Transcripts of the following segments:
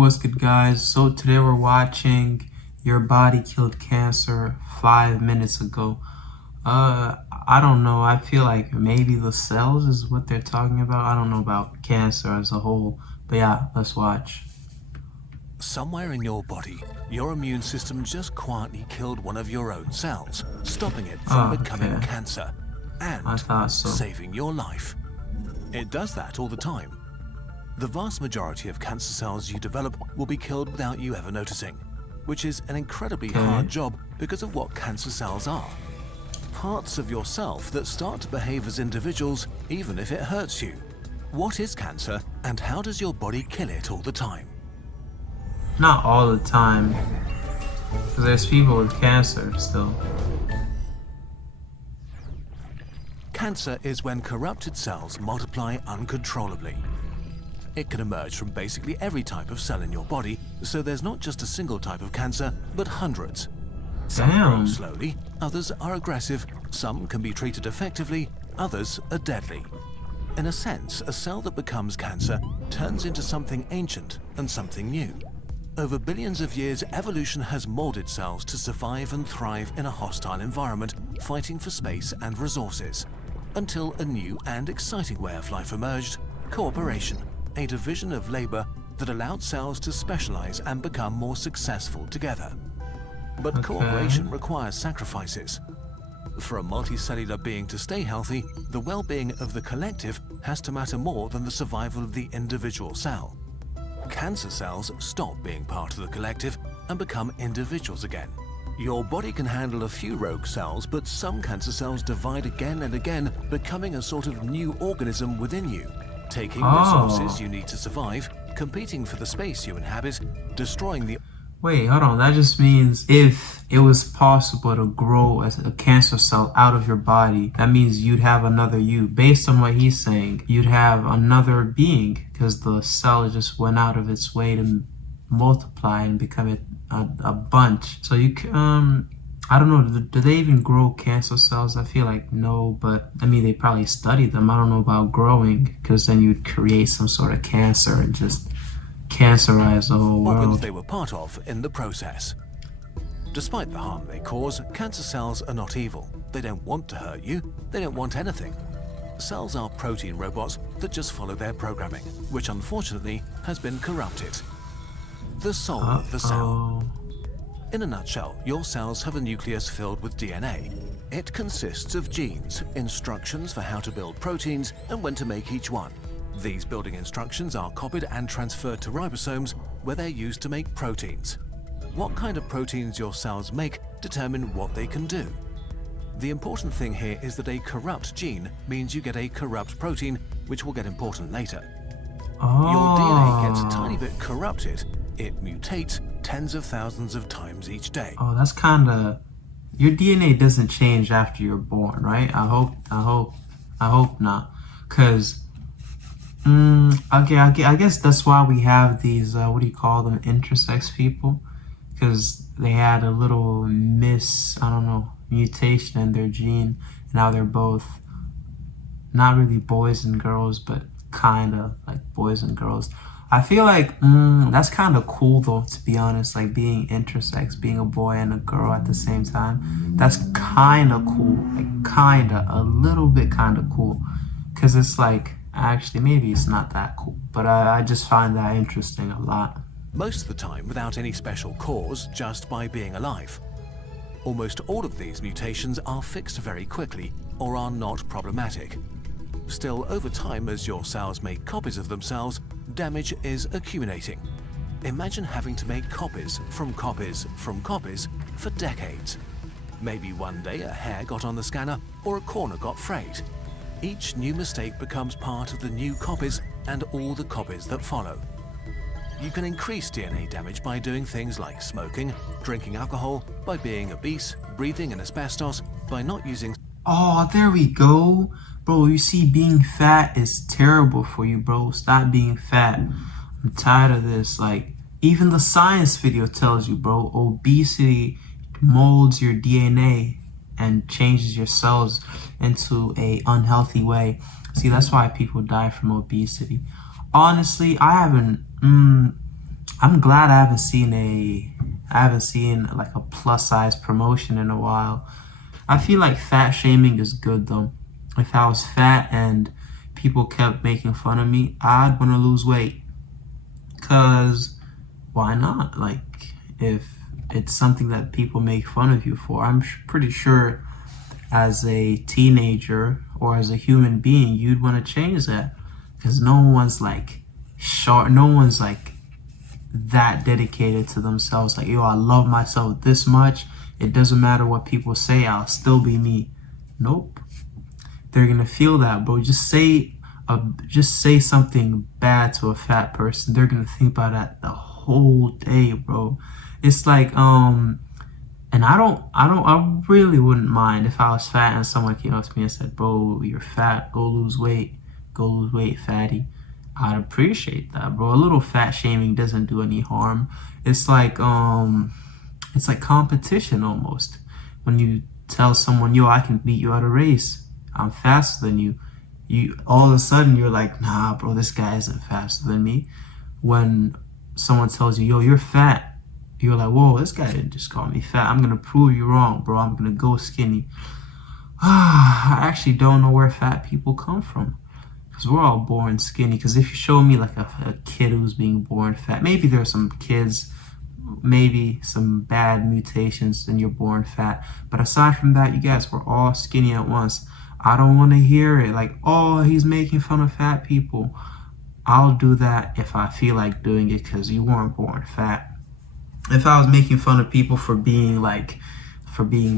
What's good, guys? So today we're watching Your Body Killed Cancer 5 minutes ago. I don't know. I feel like maybe the cells is what they're talking about. I don't know about cancer as a whole. But yeah, let's watch. Somewhere in your body, your immune system just quietly killed one of your own cells, stopping it from becoming cancer and I thought so. saving your life. It does that all the time. The vast majority of cancer cells you develop will be killed without you ever noticing, which is an incredibly hard job because of what cancer cells are. Parts of yourself that start to behave as individuals even if it hurts you. What is cancer and how does your body kill it all the time? Not all the time, because there's people with cancer still. Cancer is when corrupted cells multiply uncontrollably. It can emerge from basically every type of cell in your body, so there's not just a single type of cancer, but hundreds. Some grow slowly, others are aggressive, some can be treated effectively, others are deadly. In a sense, a cell that becomes cancer turns into something ancient and something new. Over billions of years, evolution has molded cells to survive and thrive in a hostile environment, fighting for space and resources. Until a new and exciting way of life emerged, cooperation, a division of labor that allowed cells to specialize and become more successful together. But cooperation requires sacrifices. For a multicellular being to stay healthy, the well-being of the collective has to matter more than the survival of the individual cell. Cancer cells stop being part of the collective and become individuals again. Your body can handle a few rogue cells, but some cancer cells divide again and again, becoming a sort of new organism within you, taking resources you need to survive, competing for the space you inhabit, destroying the... Wait, hold on. That just means if it was possible to grow as a cancer cell out of your body, that means you'd have another you. Based on what he's saying, you'd have another being because the cell just went out of its way to multiply and become a bunch. So you can, I don't know, do they even grow cancer cells? I feel like no, but I mean, they probably study them. I don't know about growing because then you'd create some sort of cancer and just cancerize the whole world. Organs they were part of in the process. Despite the harm they cause, cancer cells are not evil. They don't want to hurt you. They don't want anything. Cells are protein robots that just follow their programming, which unfortunately has been corrupted. The soul of the cell. In a nutshell, your cells have a nucleus filled with DNA. It consists of genes, instructions for how to build proteins and when to make each one. These building instructions are copied and transferred to ribosomes, where they're used to make proteins. What kind of proteins your cells make determine what they can do. The important thing here is that a corrupt gene means you get a corrupt protein, which will get important later. Your DNA gets a tiny bit corrupted. It mutates tens of thousands of times each day. Oh, that's kind of... Your DNA doesn't change after you're born, right? I hope not. Because... I guess that's why we have these, what do you call them, intersex people, because they had a little mutation in their gene, and now they're both not really boys and girls, but kind of like boys and girls. I feel like that's kind of cool though, to be honest, like being intersex, being a boy and a girl at the same time. That's kind of cool, like a little bit kind of cool, because it's like, actually, maybe it's not that cool, but I just find that interesting a lot. Most of the time without any special cause, just by being alive. Almost all of these mutations are fixed very quickly or are not problematic. Still, over time, as your cells make copies of themselves, damage is accumulating. Imagine having to make copies from copies from copies for decades. Maybe one day a hair got on the scanner or a corner got frayed. Each new mistake becomes part of the new copies and all the copies that follow. You can increase DNA damage by doing things like smoking, drinking alcohol, by being obese, breathing in asbestos, by not using... Oh, there we go. Bro, you see, being fat is terrible for you, bro. Stop being fat. I'm tired of this. Like, even the science video tells you, bro, obesity molds your DNA and changes your cells into a unhealthy way. See, that's why people die from obesity. Honestly, I haven't I'm glad I haven't seen like a plus size promotion in a while. I feel like fat shaming is good though. If I was fat and people kept making fun of me, I'd want to lose weight. Cause why not? Like if it's something that people make fun of you for, I'm pretty sure as a teenager or as a human being, you'd want to change that. Because no one's like short, no one's like that dedicated to themselves. Like, yo, I love myself this much. It doesn't matter what people say, I'll still be me. Nope. They're gonna feel that, bro. Just say something bad to a fat person. They're gonna think about that the whole day, bro. It's like and I really wouldn't mind if I was fat and someone came up to me and said, bro, you're fat, go lose weight, fatty. I'd appreciate that, bro. A little fat shaming doesn't do any harm. It's it's like competition almost. When you tell someone, yo, I can beat you at a race. I'm faster than you. You all of a sudden you're like, nah, bro, this guy isn't faster than me. When someone tells you, yo, you're fat, you're like, whoa, this guy didn't just call me fat. I'm gonna prove you wrong, bro. I'm gonna go skinny. I actually don't know where fat people come from. Because we're all born skinny. Because if you show me like a kid who's being born fat, maybe there's some kids, maybe some bad mutations and you're born fat. But aside from that, you guys were all skinny at once. I don't want to hear it like, oh, he's making fun of fat people. I'll do that if I feel like doing it because you weren't born fat. If I was making fun of people for being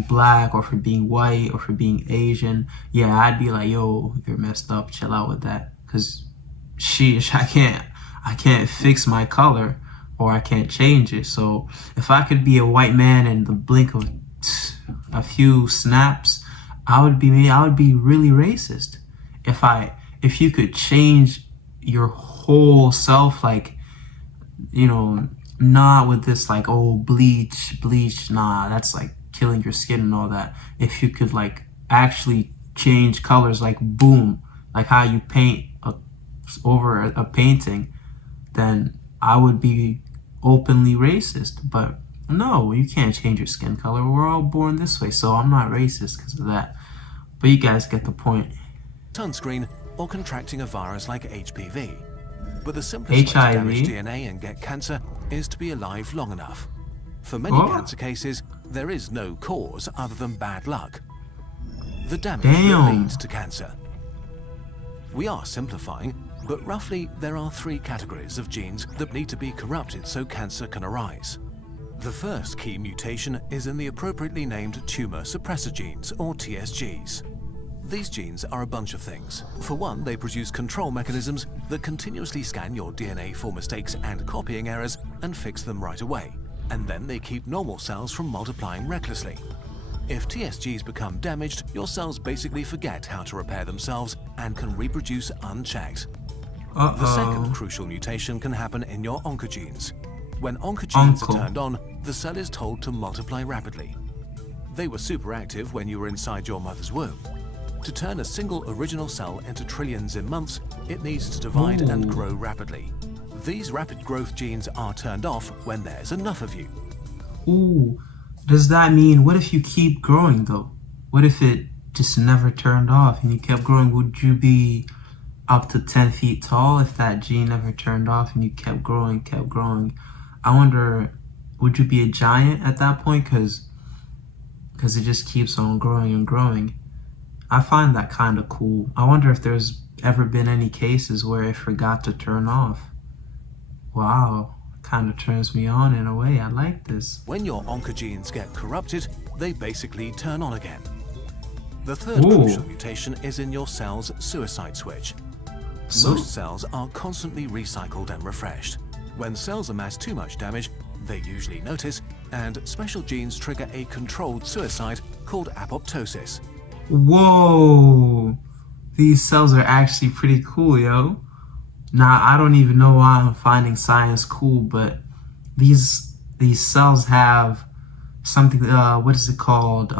black or for being white or for being Asian, yeah, I'd be like, yo, you're messed up. Chill out with that. Cause sheesh, I can't fix my color or I can't change it. So if I could be a white man in the blink of a few snaps, I would be really racist. If you could change your whole self, like, you know, not with this like, oh, bleach, nah, that's like killing your skin and all that. If you could like actually change colors, like boom, like how you paint over a painting, then I would be openly racist. But no, you can't change your skin color. We're all born this way, so I'm not racist because of that. But you guys get the point. Sunscreen or contracting a virus like HPV. But the simplest way to damage DNA and get cancer is to be alive long enough. For many cancer cases, there is no cause other than bad luck. The damage that leads to cancer. We are simplifying, but roughly there are 3 categories of genes that need to be corrupted so cancer can arise. The first key mutation is in the appropriately named tumor suppressor genes, or TSGs. These genes are a bunch of things. For one, they produce control mechanisms that continuously scan your DNA for mistakes and copying errors and fix them right away. And then they keep normal cells from multiplying recklessly. If TSGs become damaged, your cells basically forget how to repair themselves and can reproduce unchecked. The second crucial mutation can happen in your oncogenes. When oncogenes are turned on, the cell is told to multiply rapidly. They were super active when you were inside your mother's womb. To turn a single original cell into trillions in months, it needs to divide and grow rapidly. These rapid growth genes are turned off when there's enough of you. Ooh, does that mean, what if you keep growing though? What if it just never turned off and you kept growing? Would you be up to 10 feet tall if that gene never turned off and you kept growing, kept growing? I wonder, would you be a giant at that point? Because it just keeps on growing and growing. I find that kind of cool. I wonder if there's ever been any cases where it forgot to turn off. Wow, kind of turns me on in a way. I like this. When your oncogenes get corrupted, they basically turn on again. The third crucial mutation is in your cell's suicide switch. Most cells are constantly recycled and refreshed. When cells amass too much damage, they usually notice, and special genes trigger a controlled suicide called apoptosis. Whoa, these cells are actually pretty cool, yo. Now, I don't even know why I'm finding science cool, but these cells have something, what is it called?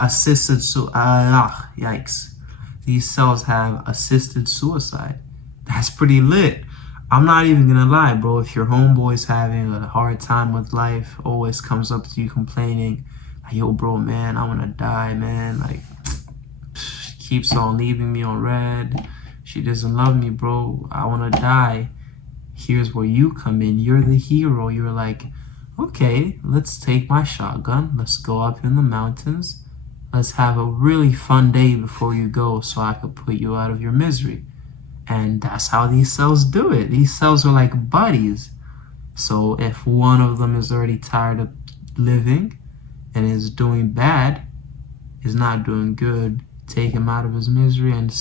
Assisted yikes. These cells have assisted suicide. That's pretty lit. I'm not even gonna lie, bro. If your homeboy's having a hard time with life, always comes up to you complaining, like, yo, bro, man, I wanna die, man. Like, she keeps on leaving me on red. She doesn't love me, bro. I wanna die. Here's where you come in. You're the hero. You're like, okay, let's take my shotgun. Let's go up in the mountains. Let's have a really fun day before you go so I could put you out of your misery. And that's how these cells do it. These cells are like buddies. So if one of them is already tired of living and is doing bad, is not doing good, take him out of his misery and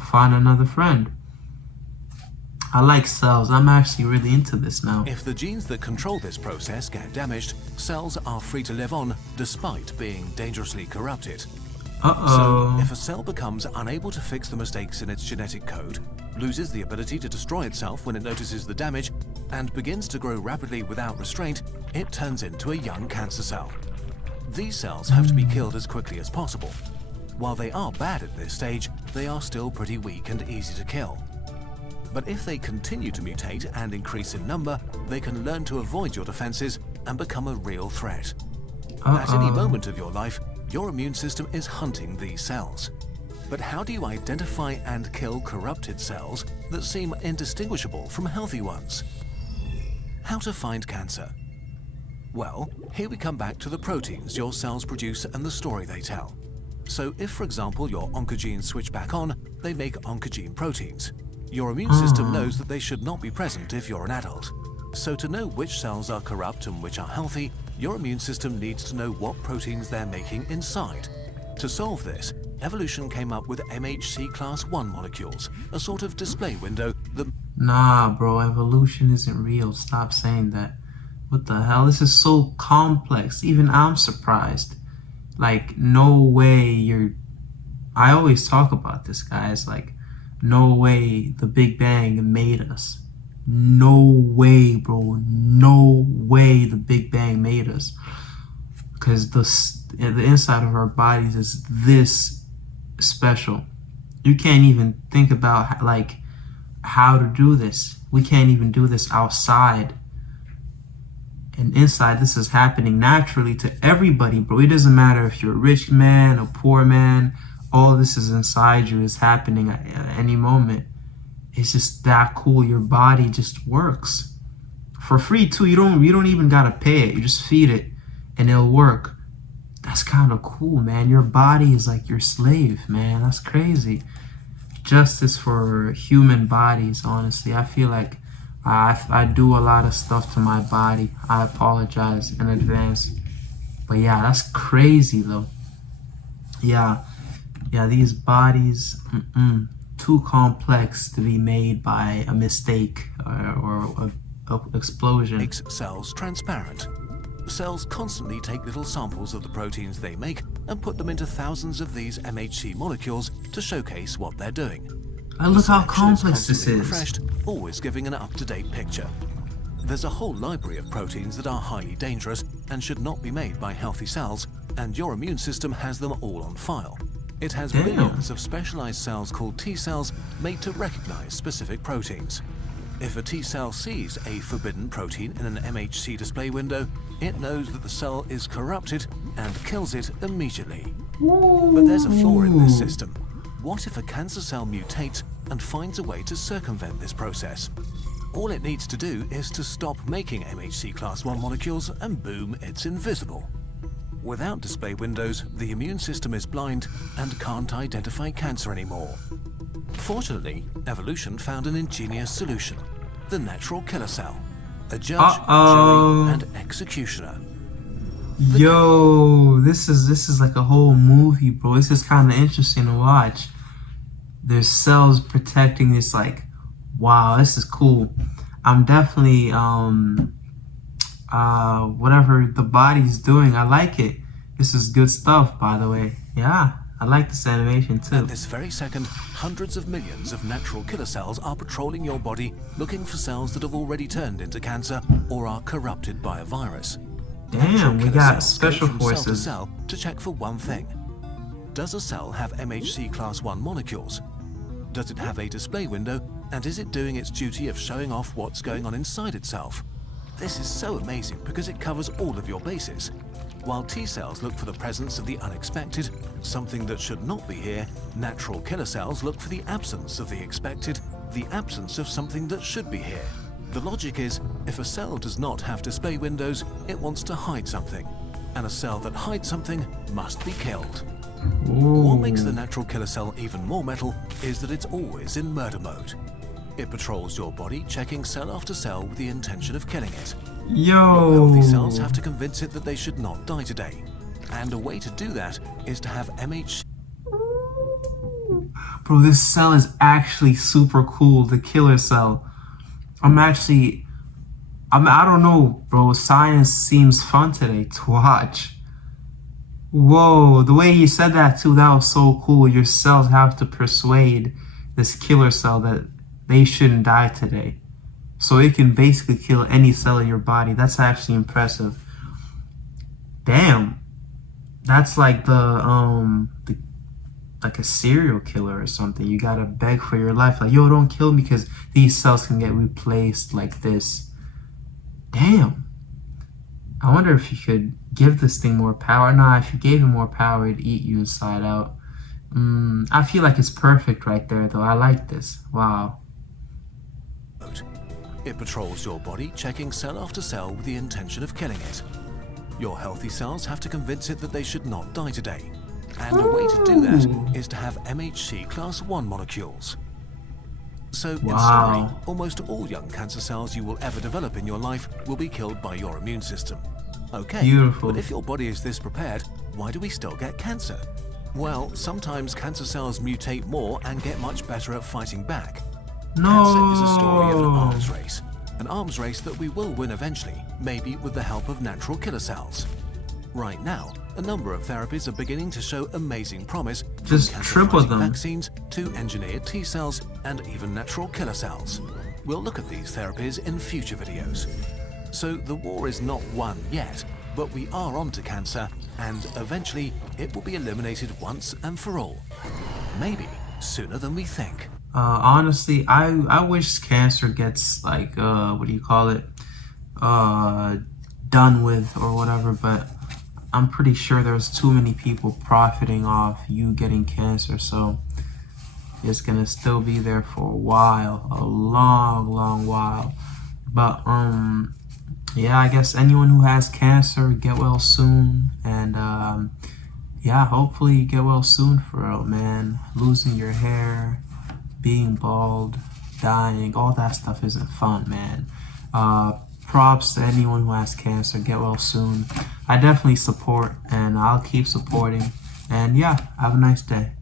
find another friend. I like cells. I'm actually really into this now. If the genes that control this process get damaged, cells are free to live on despite being dangerously corrupted. Uh-oh. So, if a cell becomes unable to fix the mistakes in its genetic code, loses the ability to destroy itself when it notices the damage, and begins to grow rapidly without restraint, it turns into a young cancer cell. These cells have to be killed as quickly as possible. While they are bad at this stage, they are still pretty weak and easy to kill. But if they continue to mutate and increase in number, they can learn to avoid your defenses and become a real threat. At any moment of your life, your immune system is hunting these cells. But how do you identify and kill corrupted cells that seem indistinguishable from healthy ones? How to find cancer? Well, here we come back to the proteins your cells produce and the story they tell. So if, for example, your oncogenes switch back on, they make oncogene proteins. Your immune system knows that they should not be present if you're an adult. So to know which cells are corrupt and which are healthy, your immune system needs to know what proteins they're making inside. To solve this, evolution came up with MHC class 1 molecules, a sort of display window that... Nah, bro, evolution isn't real. Stop saying that. What the hell? This is so complex. Even I'm surprised. Like, no way you're... I always talk about this, guys. Like, no way the Big Bang made us. No way, bro. No way the Big Bang made us. Because the inside of our bodies is this special. You can't even think about, like, how to do this. We can't even do this outside. And inside, this is happening naturally to everybody, bro. It doesn't matter if you're a rich man, a poor man. All this is inside you, is happening at any moment. It's just that cool. Your body just works for free too. You don't even gotta pay it. You just feed it and it'll work. That's kind of cool, man. Your body is like your slave, man. That's crazy. Justice for human bodies, honestly. I feel like I do a lot of stuff to my body. I apologize in advance. But yeah, that's crazy though. Yeah, these bodies, too complex to be made by a mistake or a explosion. Makes cells transparent. Cells constantly take little samples of the proteins they make and put them into thousands of these MHC molecules to showcase what they're doing. Look how complex this is. Refreshed, always giving an up-to-date picture. There's a whole library of proteins that are highly dangerous and should not be made by healthy cells, and your immune system has them all on file. It has billions of specialized cells called T cells made to recognize specific proteins. If a T cell sees a forbidden protein in an MHC display window, it knows that the cell is corrupted and kills it immediately. But there's a flaw in this system. What if a cancer cell mutates and finds a way to circumvent this process? All it needs to do is to stop making MHC class 1 molecules and boom, it's invisible. Without display windows, the immune system is blind and can't identify cancer anymore. Fortunately, evolution found an ingenious solution: the natural killer cell, a judge, jury, and executioner. Yo, this is like a whole movie, bro. This is kind of interesting to watch. There's cells protecting this. Like, wow, this is cool. I'm definitely whatever the body's doing, I like it. This is good stuff, by the way. Yeah, I like this animation too. At this very second, hundreds of millions of natural killer cells are patrolling your body, looking for cells that have already turned into cancer or are corrupted by a virus. Damn, we got special from cell to forces. cell to check for one thing. Does a cell have MHC class 1 molecules? Does it have a display window? And is it doing its duty of showing off what's going on inside itself? This is so amazing because it covers all of your bases. While T cells look for the presence of the unexpected, something that should not be here, natural killer cells look for the absence of the expected, the absence of something that should be here. The logic is, if a cell does not have display windows, it wants to hide something. And a cell that hides something must be killed. Ooh. What makes the natural killer cell even more metal is that it's always in murder mode. It patrols your body, checking cell after cell with the intention of killing it. Your healthy cells have to convince it that they should not die today. And a way to do that is to have MHC. Bro, this cell is actually super cool, the killer cell. I don't know, bro. Science seems fun today to watch. Whoa, the way you said that too, that was so cool. Your cells have to persuade this killer cell that they shouldn't die today. So it can basically kill any cell in your body. That's actually impressive. Damn. That's like like a serial killer or something. You gotta beg for your life. Like, yo, don't kill me because these cells can get replaced like this. Damn. I wonder if you could give this thing more power. Nah, if you gave it more power, it'd eat you inside out. I feel like it's perfect right there, though. I like this. Wow. It patrols your body, checking cell after cell with the intention of killing it. Your healthy cells have to convince it that they should not die today. And a way to do that is to have MHC class 1 molecules. So, in summary, almost all young cancer cells you will ever develop in your life will be killed by your immune system. Okay, beautiful. But if your body is this prepared, why do we still get cancer? Well, sometimes cancer cells mutate more and get much better at fighting back. No. Cancer is a story of an arms race that we will win eventually, maybe with the help of natural killer cells. Right now, a number of therapies are beginning to show amazing promise, from just triple them. Vaccines to engineered T cells and even natural killer cells. We'll look at these therapies in future videos. So the war is not won yet, but we are onto cancer, and eventually it will be eliminated once and for all. Maybe sooner than we think. Honestly, I wish cancer gets like what do you call it? Done with or whatever, but I'm pretty sure there's too many people profiting off you getting cancer, so it's gonna still be there for a while, a long while. But yeah, I guess anyone who has cancer, get well soon, and yeah, hopefully you get well soon for real, man. Losing your hair, being bald, dying, all that stuff isn't fun, man. Props to anyone who has cancer. Get well soon. I definitely support, and I'll keep supporting. And yeah, have a nice day.